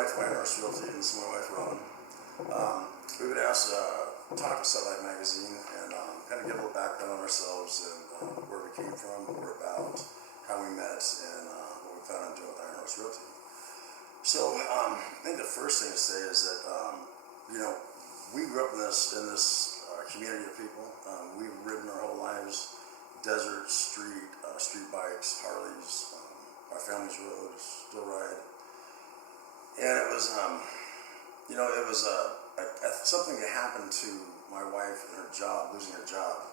Mike from Iron Horse Realty, and this is my wife, Ron. We've been asked to talk to Satellite Magazine and kind of give a little background on ourselves and where we came from, what we're about, how we met, and what we plan on doing with Iron Horse Realty. So I think the first thing to say is that we grew up in this community of people. We've ridden our whole lives, desert, street bikes, Harleys. Our families rode, still ride, and it was something that happened to my wife and her job, losing her job,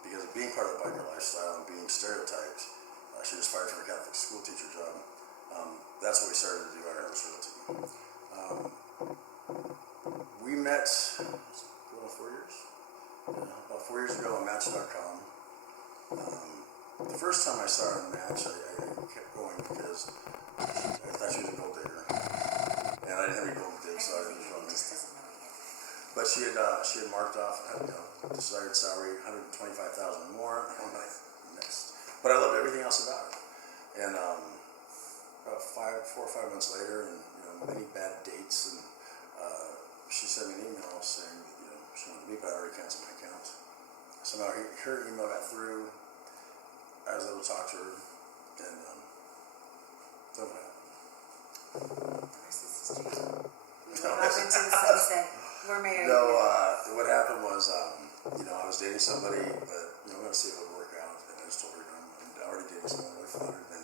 because of being part of the biker lifestyle and being stereotyped. She was fired from her Catholic school teacher job. That's what we started to do Iron Horse Realty. We met about 4 years. About 4 years ago on Match.com. The first time I saw her in Match, I kept going because I thought she was a gold digger, and I didn't have any gold to dig, so I didn't show me. But she had marked off desired salary, $125,000 more. I'm like, next. But I loved everything else about it. And about 4 or 5 months later, and many bad dates, and she sent me an email saying she wanted me, but I already canceled my account. Somehow her email got through. I was able to talk to her, and so what happened? We're married. No, what happened was, I was dating somebody, but I'm going to see if it would work out. And I just told her I'm already dating someone really flattered. Then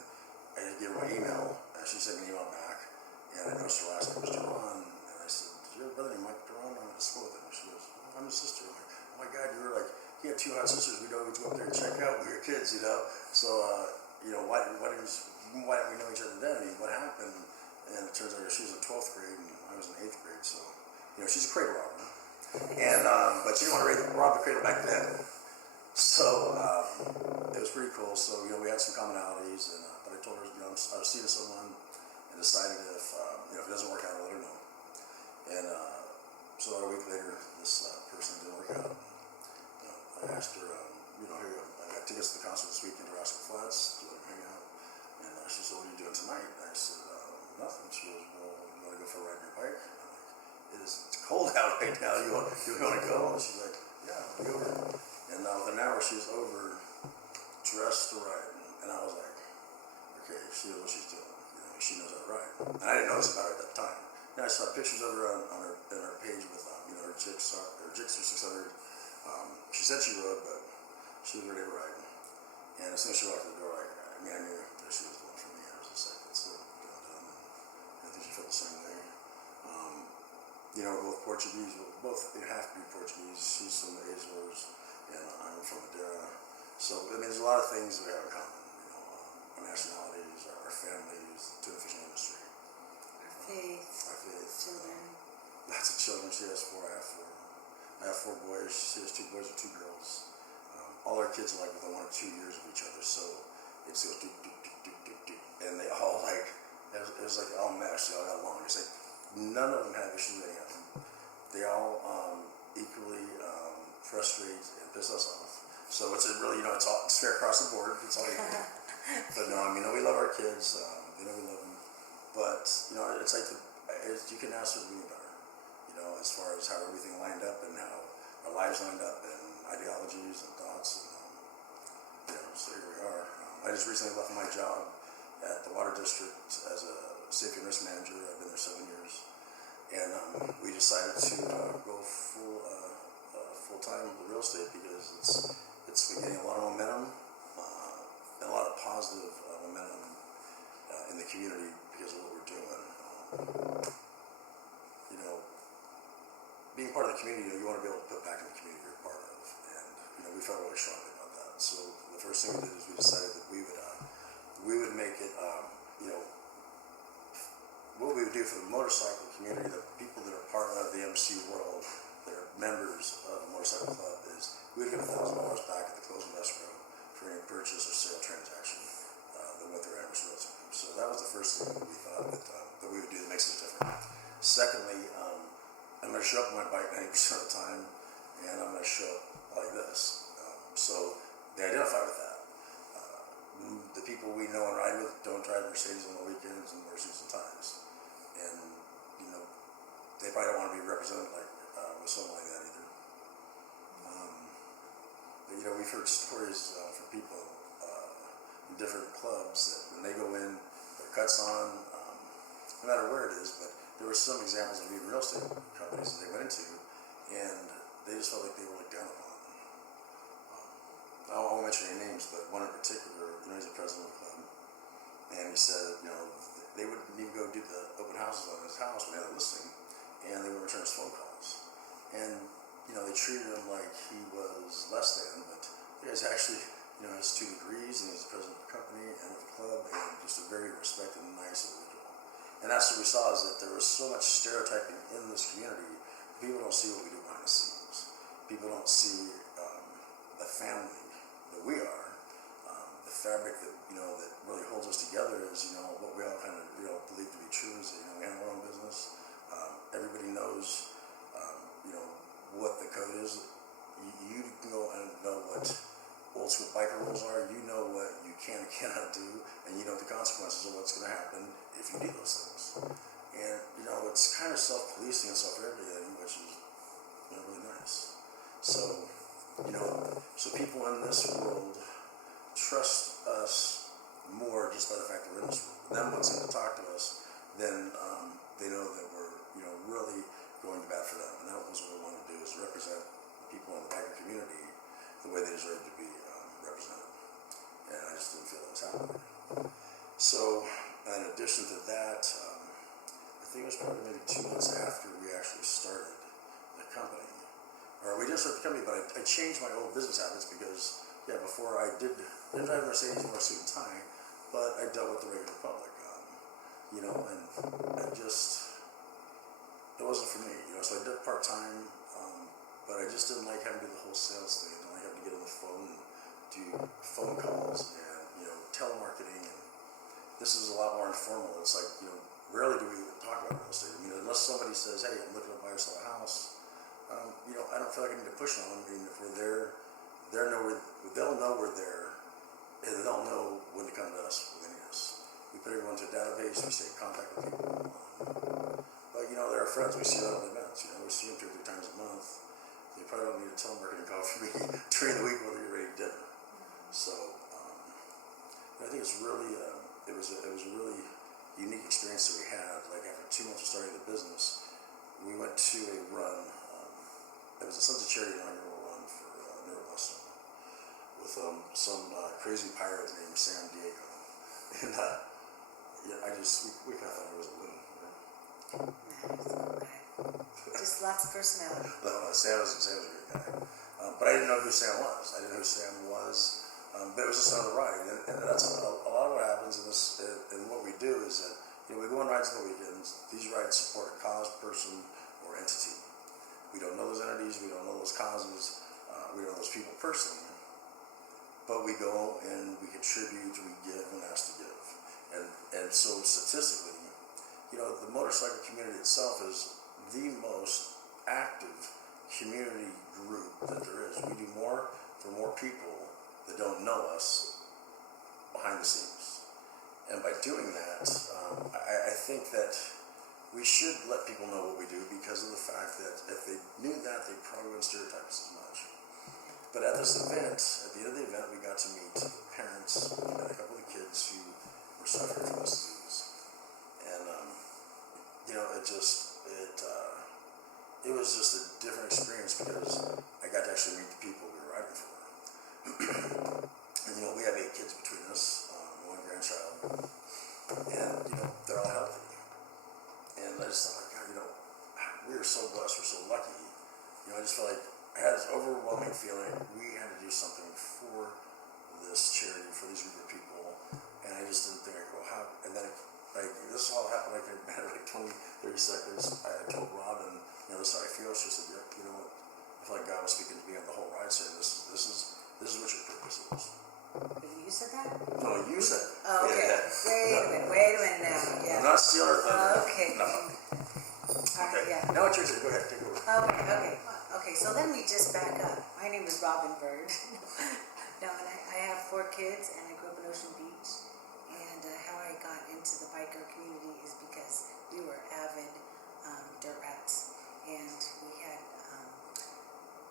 I didn't give her my email, and she sent me an email back, and I noticed her last name was Duran, and I said, "Did you have a brother named Mike Duran? I went to school with him." And she goes, "Oh, I'm his sister." I'm like, "Oh my God, you were like, he had 2 hot sisters. We'd always go up there and check out. We were kids, So, why didn't we know each other then? I mean, what happened?" And it turns out she was in 12th grade, and I was in 8th grade. So, she's a cradle robber, and but she didn't want to rob the cradle back then. So it was pretty cool. So we had some commonalities, and but I told her, I was seeing someone, and decided if it doesn't work out, I'll let her know. And so about a week later, this person didn't work out. I asked her, hey, I got tickets to the concert this weekend to Rascal Flats. Do you want to hang out? And she said, "What are you doing tonight?" And I said, "Nothing." She goes, "Well, you want to go for a ride on your bike?" I'm like, it's cold out right now. You want to go? And she's like, "Yeah, I'll be over." And within an hour, she was over, dressed to ride. And I was like, okay, she knows what she's doing. She knows how to ride. And I didn't know this about her at that time. I saw pictures of her on her page with her Gixxer 600. She said she rode, but she was ready to ride. And as soon as she walked in the door, I knew that she was the one for me. I was just like, it's done. And I think she felt the same way. We're both Portuguese. You have to be Portuguese. She's from the Azores, and I'm from Madeira. So, there's a lot of things that we have in common. Our nationalities, our families, to the fishing industry. Our faith. Children. Lots of children. She has 4. I have 4 boys. She has 2 boys and 2 girls. All our kids are like within 1 or 2 years of each other. So it goes do, do, do, do, do, do. And they all it was like all meshed. They all got along. It's like none of them have issues with any of them. They all equally frustrate and piss us off. So it's it's fair across the board. It's all equal. But no, we love our kids. We love them. But it's like you can ask her to be better. As far as how everything lined up and how our lives lined up and ideologies and thoughts, and so here we are. I just recently left my job at the Water District as a safety and risk manager. I've been there 7 years, and we decided to go full time with real estate because it's been getting a lot of momentum and a lot of positive momentum in the community because of what we're doing. Being part of the community, you want to be able to put back in the community you're part of, and we felt really strongly about that. So the first thing we did is we decided that we would make it, what we would do for the motorcycle community, the people that are part of the MC world, that are members of the motorcycle club, is we would give $1,000 back at the close of escrow for any purchase or sale transaction that went through Iron Horse Realty. So that was the first thing that we thought that we would do that makes it different. Secondly, I'm going to show up on my bike 90% of the time, and I'm going to show up like this. So they identify with that. The people we know and ride with don't drive Mercedes on the weekends and wear suits and ties. And we've heard stories from people in different clubs that when they go in, their cuts on, no matter where it is, but there were some examples of even real estate companies that they went into, and they just felt like they were looked down upon. I won't mention any names, but one in particular, he's the president of the club, and he said, they wouldn't even go do the open houses on his house when they had a listing, and they wouldn't return his phone calls. And, they treated him like he was less than, but he was actually, has 2 degrees, and he's the president of the company and of the club, and just a very respected and nice individual. And that's what we saw, is that there was so much stereotyping in this community. People don't see what we do behind the scenes. People don't see the family that we are, the fabric that that really holds us together is what we all kind of believe to be true is that we have our own business. Everybody knows what the code is. You can go and know what old school biker rules are. You know what you can and cannot do, and you know the consequences of what's going to happen if you do those things. And it's kind of self-policing and self-regulating, which is really nice. So so people in this world trust us more just by the fact that we're in this world. Them wants to talk to us, then they know that we're really going to bat for them. And that was what we wanted to do, is represent people in the biker community the way they deserve to be represented. And I just didn't feel that was happening. So in addition to that, I think it was probably maybe 2 months after we actually started the company. Or we didn't start the company, but I changed my old business habits because, before I didn't drive a Mercedes nor a suit and tie, but I dealt with the regular public, and it wasn't for me, so I did part-time, but I just didn't like having to do the whole sales thing. I didn't like having to get on the phone and do phone calls and, telemarketing, and this is a lot more informal. It's like, rarely do we talk about real estate. Unless somebody says, hey, I'm looking to buy or sell a house, I don't feel like I need to push on them. If we're there, they'll know we're there, and they'll know when to come to us when they need us. We put everyone to a database, we stay in contact with people. But, they're our friends, we see them at events, we see them 2 or 3 times a month. They probably don't need a telemarketing call from me during the week when they're ready to dinner. So, I think it's really, it was a really unique experience that we had. Like, after 2 months of starting the business, we went to a run. It was a Sons of Charity inaugural run for Neuroblossom with some crazy pirate named San Diego. And we kind of thought it was a loon. Just lots of personality. No, Sam was a great guy. But I didn't know who Sam was. But it was just another ride. And that's a lot of what happens in this. And what we do is that we go on rides on the weekends. These rides support a cause, person, or entity. We don't know those entities. We don't know those causes. We don't know those people personally. But we go and we contribute, we give when asked to give. And so statistically, the motorcycle community itself is the most active community group that there is. We do more for more people that don't know us behind the scenes. And by doing that, I think that we should let people know what we do, because of the fact that if they knew that, they probably wouldn't stereotype us as much. But at this event, at the end of the event, we got to meet parents, we met a couple of the kids who were suffering from this disease. And, it was just a different experience, because I got to actually meet the people we were riding for. And, we have 8 kids between us, 1 grandchild, and, they're all healthy. And I just thought, God, we are so blessed, we're so lucky. I just felt like I had this overwhelming feeling we had to do something for this charity, for these group of people, and I just didn't think I could go how. And then, this all happened like in a matter of 20, 30 seconds. I told Robin, this is how I feel. She said, yeah, you know what? I feel like God was speaking to me on the whole ride, saying, this is what your purpose is. You said that? No, you said it. Oh, okay. Yeah. Wait a minute now. Yeah. I'm not stealing her thunder. Okay. No. Okay, yeah. Now it's your turn. Go ahead, take over. Okay, so let me just back up. My name is Robin Bird. No, and I have 4 kids, and I grew up in Ocean Beach. And how I got into the biker community is because we were avid dirt rats. And we had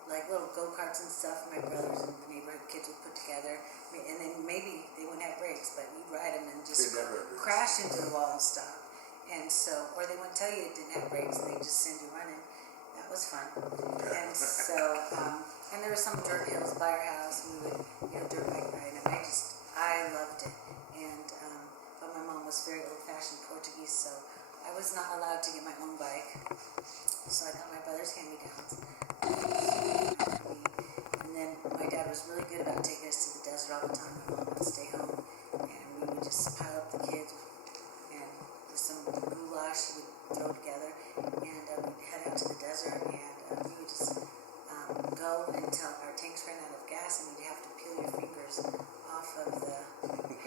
like little go-karts and stuff my brothers and the neighborhood kids would put together. And then maybe they wouldn't have brakes, but you'd ride them and just crash into the wall and stop. And so, or they wouldn't tell you it didn't have brakes, and they'd just send you running. That was fun. And so, and there were some dirt hills by our house. We would, dirt bike ride, and I loved it. And, but my mom was very old-fashioned Portuguese, so I was not allowed to get my own bike. So I got my brother's hand-me-downs. And then my dad was really good about taking us to the desert all the time. My mom would stay home, and we would just pile up the kids, and with some goulash we would throw together, and we'd head out to the desert, and we would just go until our tanks ran out of gas, and you'd have to peel your fingers off of the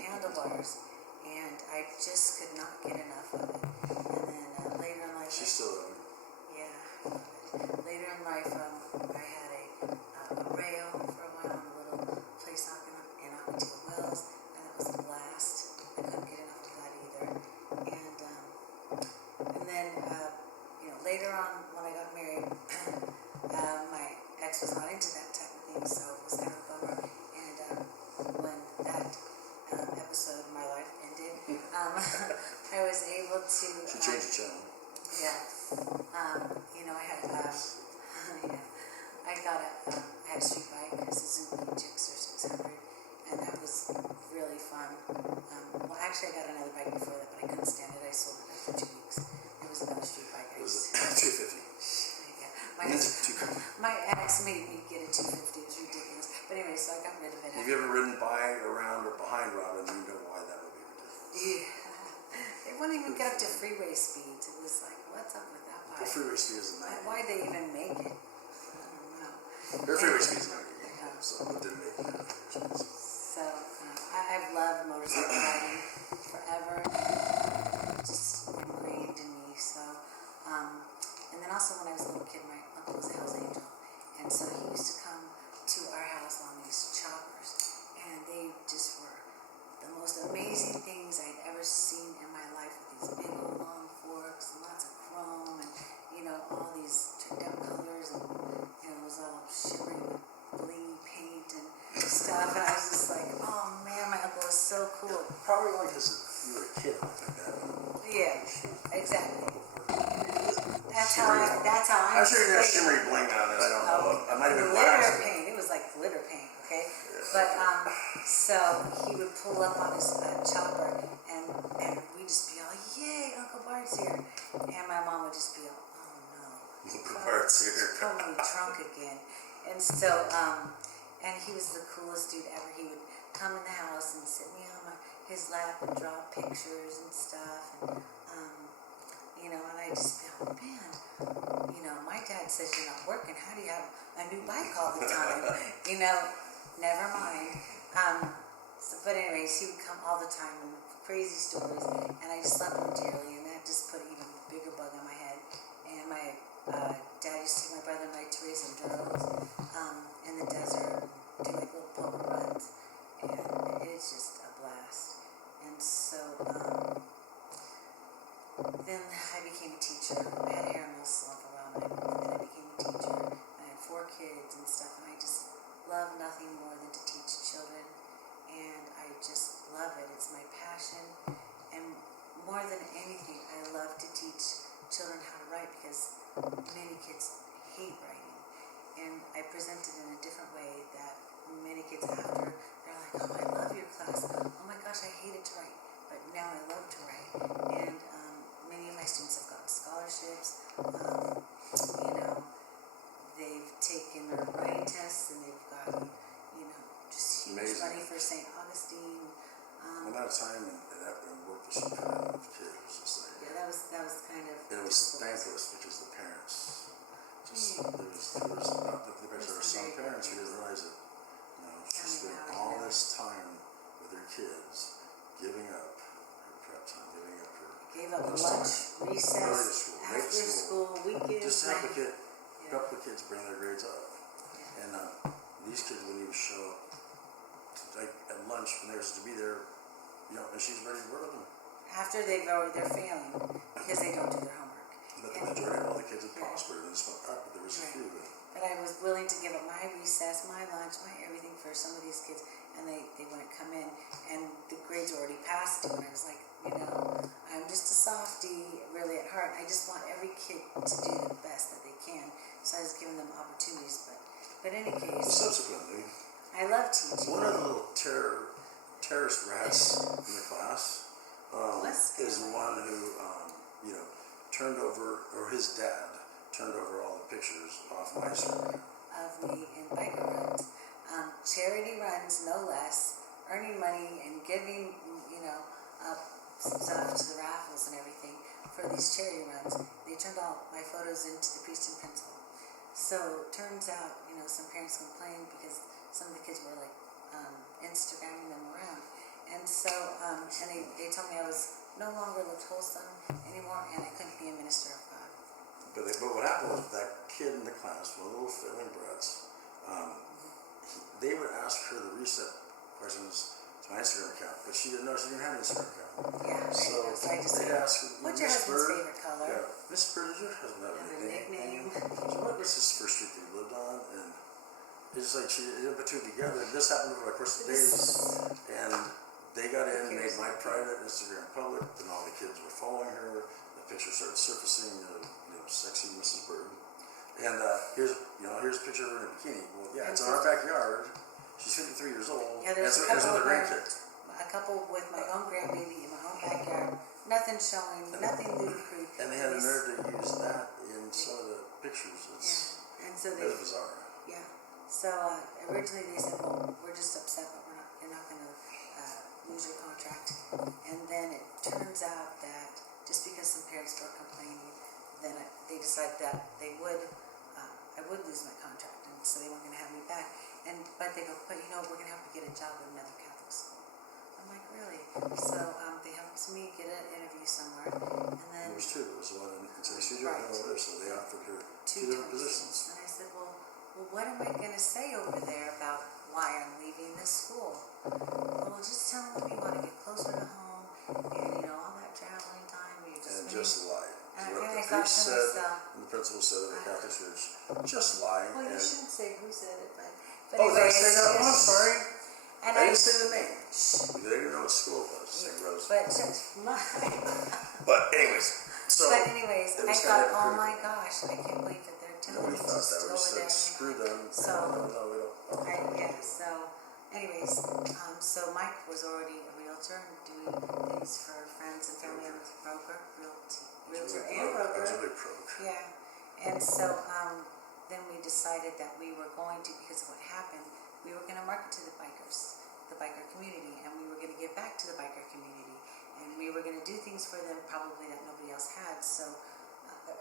handlebars, and I just could not get enough of it. And then later in life, she's still there. Yeah, I love it. Later in life, I had a rail for a while on a little place in Aquativa Wells, and that was a blast. I couldn't get enough of that either. And then later on when I got married, my ex was not into that type of thing, so it was kind of a bummer. And when that episode of my life ended, I was able to. She changed the channel. Yeah. I had I had a street bike, a Suzuki Gixxer 600, and that was really fun. Well, actually, I got another bike before that, but I couldn't stand it. I sold it after 2 weeks. It was another street bike. It was a 250. Yeah. My ex made me get a 250. It was ridiculous. But anyway, so I got rid of it. Have you ever ridden by, around, or behind Robin? You know why that would be ridiculous. Yeah. It wouldn't even get up to freeway speeds. It was like, what's up with that bike? The freeway speed isn't that. Why'd they even make it? I don't know. Their freeway speed is not good, so it didn't make it. So I've loved motorcycle riding forever. Just ingrained in me. So, and then also when I was a little kid, my uncle was a Hell's Angel, and so he used to come to our house on these choppers, and they just were the most amazing things I'd ever seen in my life, with these big old long forks and lots of chrome, and all these tricked out colors, and it was all shimmery with bling paint and stuff, and I was just like, oh man, my uncle was so cool. Probably like because you were a kid like that. Yeah, exactly. That's how I'm sure you have shimmery bling on it. I don't know. I might have been glitter paint. It was like glitter paint, okay? Yeah. But so he would pull up on his chopper, and we'd just be all, yay, Uncle Bart's here. And my mom would just be all, oh no, Uncle Bart's here. Totally drunk again. And so, and he was the coolest dude ever. He would come in the house and sit me on his lap and draw pictures and stuff. And, and I just felt, man, my dad says you're not working. How do you have a new bike all the time? Never mind. But anyways, he would come all the time and crazy stories, and I just loved him dearly, and that just put an even bigger bug on my head. And my dad used to take my brother and I to race enduros in the desert, and do like little poker runs, and it's just a blast. And so, then I became a teacher. I had a hair mill slump around it, and then I became a teacher. I had 4 kids and stuff, and I just love nothing more than to teach children, and I just love it. It's my passion, and more than anything, I love to teach children how to write, because many kids hate writing, and I present it in a different way that many kids after, they're like, oh, I love your class. Oh my gosh, I hated to write, but now I love to write. And many of my students have gotten scholarships. They've taken their writing tests, and they've gotten, just huge money for St. Augustine. The amount of time and effort and work that she put in with kids was just like. Yeah, that was kind of. It was thankless because the parents. There was not that the parents. There were some parents who didn't realize it. She spent all this time with her kids, giving up her prep time, giving up her. Gave up lunch, recess, after school, weekends. Just to help the kids bring their grades up. Yeah. And these kids wouldn't even show up at lunch when they were supposed to be there, and she's ready to work with them. After they're failing because they don't do their homework. But the majority of all the kids had prospered and just went up, but there was a few that but I was willing to give up my recess, my lunch, my everything for some of these kids, and they wouldn't come in, and the grades were already past due, and I was like, you know, I'm just a softie, really at heart. I just want every kid to do the best that they can, so I was giving them opportunities, but in any case, subsequently, I love teaching. one of the little terrorist rats in the class is the one who, turned over, or his dad turned over all the pictures off my server. Of me in biker runs, charity runs, no less, earning money and giving, stuff to the raffles and everything for these charity runs. They turned all my photos into the Princeton principal. So turns out, some parents complained because some of the kids were like Instagramming them around, and so and they told me I was no longer looked wholesome anymore, and I couldn't be a minister of God. But what happened was that kid in the class, one of the little fiddling brats, they would ask her the reset questions to my Instagram account, but she didn't know she didn't have an Instagram account. Yeah, so I just they'd ask her, what's your husband's favorite color? Yeah, Miss Bird, does your husband have a nickname? So what was his first street that he lived on? And it's just like she didn't put two together. This happened over the course of days, and they got in, made my private Instagram public, and all the kids were following her. The picture started surfacing, sexy Mrs. Bird. And here's a picture of her in a bikini. Well, yeah, it's in our backyard. She's 53 years old. Yeah, there's a couple with my own grandbaby in my own backyard. Nothing showing, nothing lewd. And they had a nerve to use that in some of the pictures. And so that's bizarre. Yeah. So originally they said, well, we're just upset, but you're not going to lose your contract. And then it turns out that just because some parents were complaining, then they decided that I would lose my contract, and so they weren't going to have me back. But they go, we're going to have to get a job at another Catholic school. I'm like, really? So they helped me get an interview somewhere, and then there was two. There was one in St. Cecilia and over there, so they offered her two different positions. And I said, well, what am I going to say over there about why I'm leaving this school? Well, just tell them you want to get closer to home, and all that traveling time. Just lie. And what I the thought priest to said, myself, and the principal said of the Catholic Church, just lie. Well, you shouldn't say who said it, but did I say that? I'm sorry. And I didn't say the name. They didn't know what school it was. St. Rose. But anyways, I thought, oh my gosh, I can't believe that they're telling me to thought that. go We over there. said, screw them. So, no, we don't. So Mike was already a realtor and doing things for friends and family and broker, realtor and broker. I was really broke. Yeah, and so then we decided that we were going to, because of what happened, we were going to market to the bikers, the biker community, and we were going to give back to the biker community, and we were going to do things for them probably that nobody else had,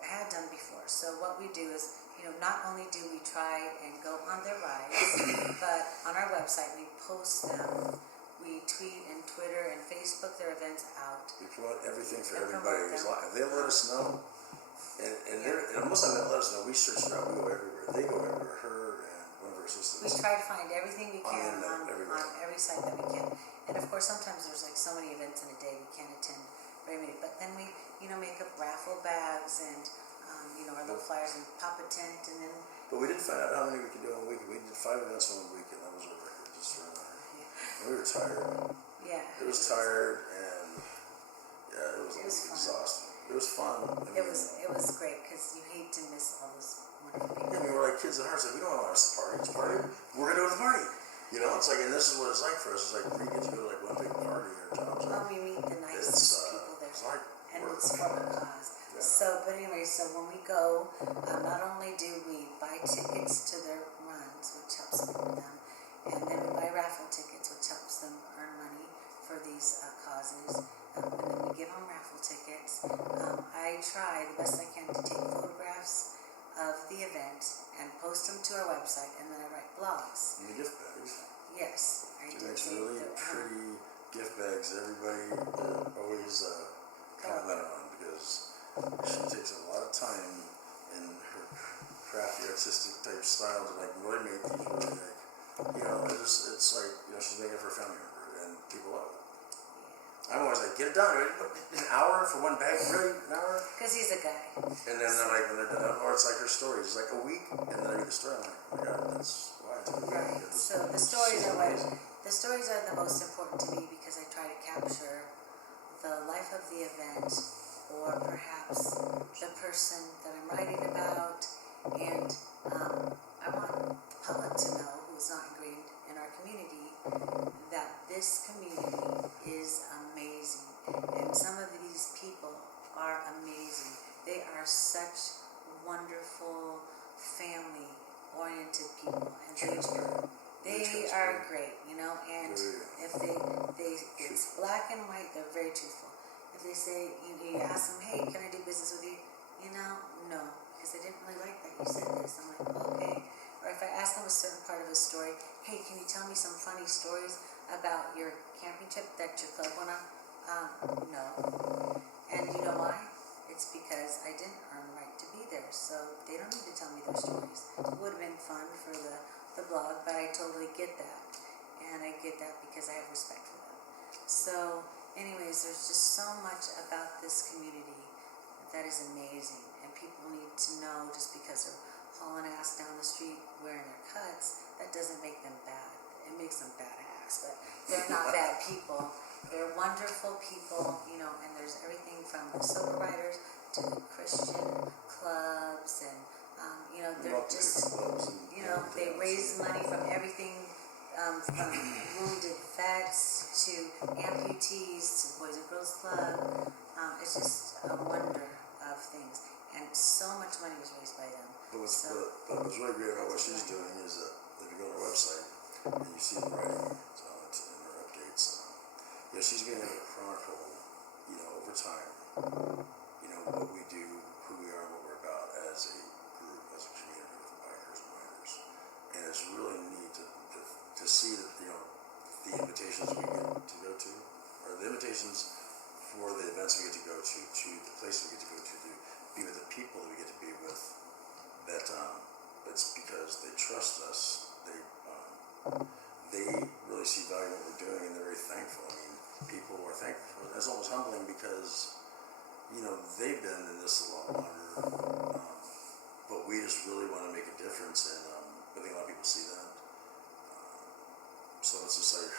had done before. So what we do is, not only do we try and go on their rides, but on our website we post them, we tweet and Twitter and Facebook their events out. We promote everything for everybody. If they let us know, and most of them let us know, we search it out, we go everywhere. They go everywhere, her and one of her assistants. We try to find everything we can on every site that we can. And of course, sometimes there's like so many events in a day we can't attend very many. But then we, make up raffle bags and, our little flyers and pop a tent and then. But we didn't find out how many we could do in a week. We did 5 events in 1 week, and that was our record, just for we were tired. Yeah. It was tired, and it was exhausting. It was fun. It was great because you hate to miss all those wonderful people. Yeah, we're like kids at heart. It's like, we don't want to watch the party. It's a party. We're going to go to the party. It's like, and this is what it's like for us. It's like we get to go to like one big party or jobs. Well, we meet the nicest people there. It's like and it's for a cause. Yeah. So when we go, not only do we buy tickets to their runs, which helps support them, and then we buy raffle tickets, which helps them earn money for these causes. And then we give them raffle tickets. I try the best I can to take photographs of the event and post them to our website, and then I write blogs. And the gift bags. Yes, I do. She makes really pretty gift bags. Everybody always comment on, because she takes a lot of time in her crafty, artistic type style to like really make these really like, it's like she's making it for a family member, and people love it. I'm always like, get it done. An hour for one bag? Really? An hour? Because he's a guy. And then they're like, when they're done, or it's like her story. It's like a week, and then I read the story. I'm like, oh my God, that's why it's a week. Right. So the stories are the most important to me because I try to capture the life of the event, or perhaps the person that I'm writing about, and I want the public to know, who's not ingrained in our community, that this community is amazing, and some of these people are amazing. They are such wonderful, family-oriented people, and they are great, you know. And if it's black and white, they're very truthful. If they say, you ask them, hey, can I do business with you? You know, no, because they didn't really like that you said this. I'm like, okay. Or if I ask them a certain part of a story, hey, can you tell me some funny stories about your camping trip that your club went on? No. And you know why? It's because I didn't earn the right to be there, so they don't need to tell me their stories. It would have been fun for the blog, but I totally get that. And I get that because I have respect for them. So, anyways, there's just so much about this community that is amazing, and people need to know, just because they're hauling ass down the street wearing their cuts, that doesn't make them bad. It makes them badass, but they're not bad people. They're wonderful people, you know, and there's everything from the sober riders to the Christian clubs, and you know, they're just, you know, they raise money from everything, from wounded vets to amputees to the Boys and Girls Club. It's just a wonder of things, and so much money was raised by them. But what's really great about what she's doing is that if you go to her website and you see the writing on it and her updates, she's being able to chronicle, you know, over time, you know, what we do, who we are, what we're about as a group, as a community of bikers and riders. And it's really neat to see that, you know, the invitations we get to go to, or the invitations for the events we get to go to the places we get to go to be with the people that we get to be with, that it's because they trust us, they really see value in what we're doing, and they're very thankful. I mean, people are thankful. It's almost humbling because, you know, they've been in this a lot longer, but we just really want to make a difference, and I think a lot of people see that. So it's just like,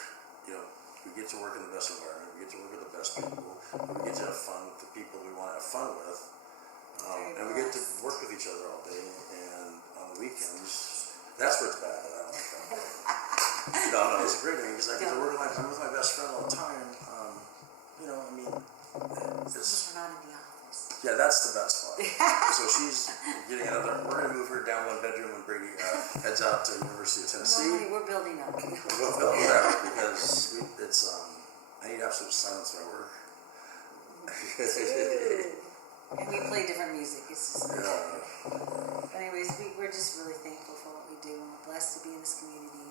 you know, we get to work in the best environment, we get to work with the best people, we get to have fun with the people we want to have fun with, and we get to work with each other all day, and on the weekends, that's where it's bad. I don't like that. No, it's a great thing because I get to work I'm with my best friend all the time. You know, I mean, it's not in the office. Yeah, that's the best part. So she's getting another. We're gonna move her down one bedroom when Brady heads out to University of Tennessee. No, we're building up. We'll build whatever because it's I need absolute silence when I work. And we play different music. It's just yeah. Anyways, we're just really thankful for what we do, and we're blessed to be in this community.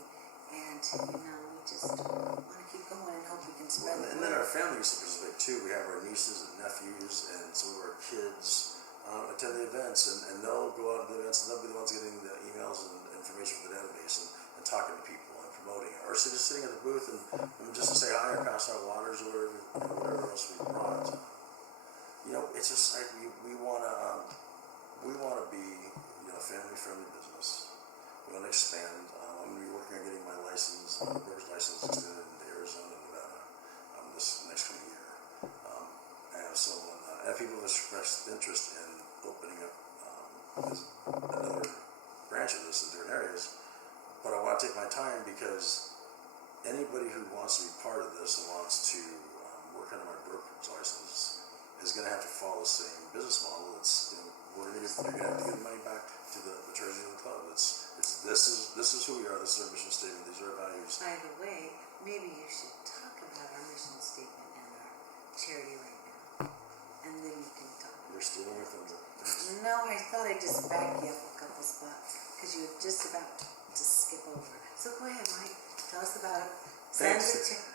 And you know, we just want to keep going and hope we can spread it. And then our family used to participate too. We have our nieces and nephews and some of our kids attend the events, and they'll go out to the events, and they'll be the ones getting the emails and information from the database and talking to people and promoting it, or just sitting at the booth and just to say hi or pass out waters or whatever else we brought. You know, it's just like we want to be, you know, a family-friendly business. We want to expand. I'm going to be working on getting my license, broker's license, extended into Arizona and Nevada this next coming year. I have someone, people have expressed interest in opening up another branch of this in different areas, but I want to take my time because anybody who wants to be part of this and wants to work under my brokerage license is going to have to follow the same business model. It's, you know, you're going to have to give the money back to the treasury of the club. This is who we are. This is our mission statement. These are our values. By the way, maybe you should talk about our mission statement and our charity right now, and then you can talk. You're stealing my thunder. No, I thought I'd just back you up a couple spots because you were just about to skip over. So go ahead, Mike. Tell us about it. Thanks.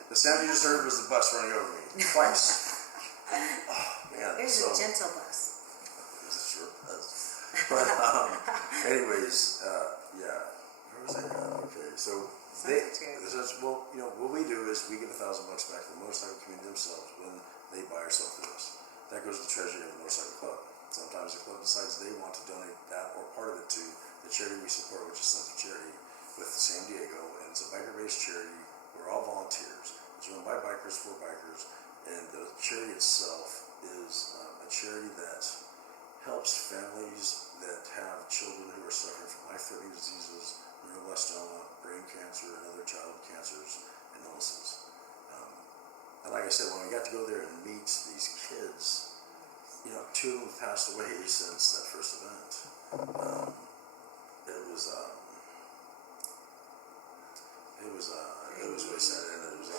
The sound you just heard was the bus running over me twice. Oh, man. There's a gentle bus. It's a short bus. But anyways, yeah. Where was I at? Okay, so Well, you know, what we do is we give $1,000 back to the motorcycle community themselves when they buy or sell through us. That goes to the treasury of the motorcycle club. Sometimes the club decides they want to donate that or part of it to the charity we support, which is Sons of Charity with San Diego, and it's a biker-based charity. We're all volunteers. It's run by bikers for bikers, and the charity itself is a charity that helps families that have children who are suffering from life-threatening diseases, neuroblastoma, brain cancer, and other childhood cancers and illnesses. And like I said, when I got to go there and meet these kids, you know, 2 of them have passed away since that first event. It was really sad, and it was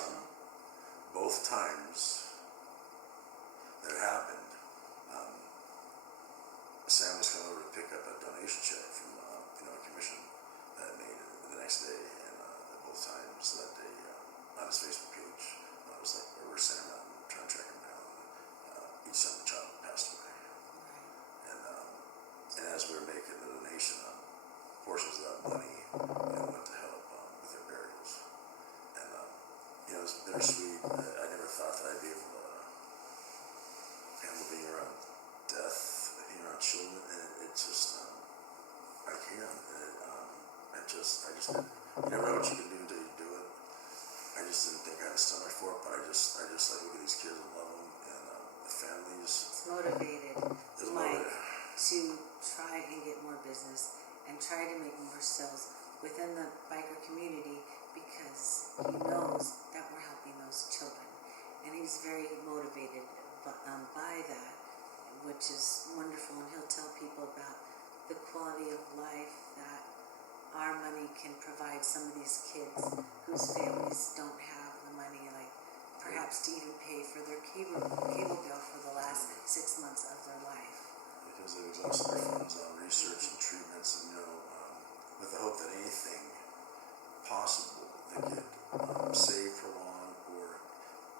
both times that it happened. Sam was coming over to pick up a donation check from a commission that I made the next day, and both times that day on his Facebook page, I was like, "Where's Sam at?" I'm trying to track him down. Each time the child passed away, and as we were making the donation, portions of that money, went to help with their burials, and it was bittersweet. I never thought that I'd be able to handle being around death, being around children, and it just, I can. And I just didn't. You never know what you can do until you do it. I just didn't think I had a stomach for it, but I just like look at these kids and love them, and the families. It's motivated Mike to try and get more business and try to make more sales within the biker community because he knows that we're helping those children, and he's very motivated by that, which is wonderful. And he'll tell people about the quality of life that our money can provide some of these kids whose families don't have the money, like perhaps to even pay for their cable bill for the last 6 months of their life. Because they've exhausted their funds on research and treatments, and with the hope that anything possible that could save, prolong, or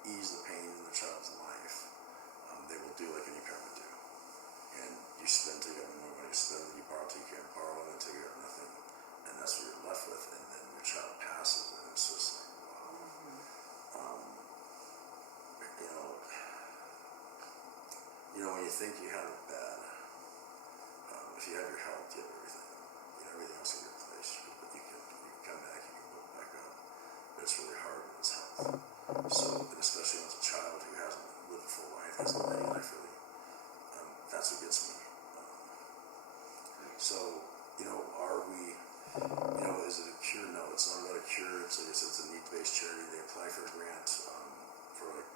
ease the pain in the child's life, they will do like any parent would do. And you spend till you have more money to spend, you borrow till you can't borrow, until you have nothing, and that's what you're left with. And then your child passes, and it's just like, wow. When you think you have it bad, if you have your health, you have everything. Everything else in your place. You can come back, you can go back up. But it's really hard when it's health. So, and especially when it's a child who hasn't lived a full life, hasn't lived any life really, that's what gets me. Are we, is it a cure? No, it's not about a cure. It's a needs-based charity. They apply for a grant for, like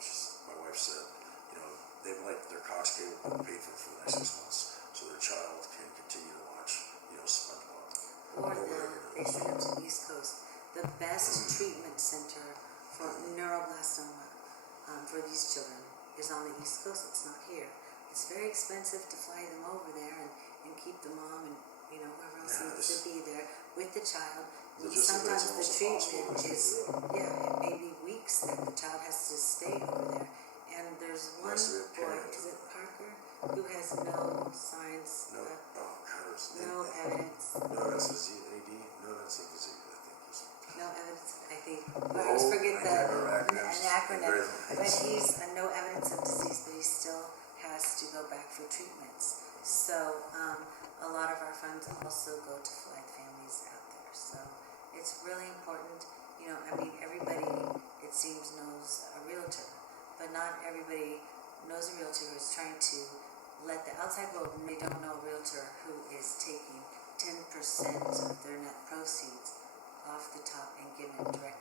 my wife said, they would like their Cox cable paid for the next 6 months, so their child can continue to watch, SpongeBob. Or they send them to the East Coast. The best treatment center for neuroblastoma for these children is on the East Coast. It's not here. It's very expensive to fly them over there and keep the mom and whoever else needs to be there with the child. Sometimes the treatment is it may be weeks that the child has to stay over there. And there's one boy, is it Parker, who has no signs, no evidence. No, that's a Z-A-D. No, that's a Z, I think. No evidence, I think. I always forget an acronym. But he's no evidence of disease, but he still has to go back for treatments. So a lot of our funds also go to fly families out there. So it's really important. Everybody, it seems, knows a realtor. But not everybody knows a realtor who is trying to let the outside world, and they don't know a realtor who is taking 10% of their net proceeds off the top and giving it directly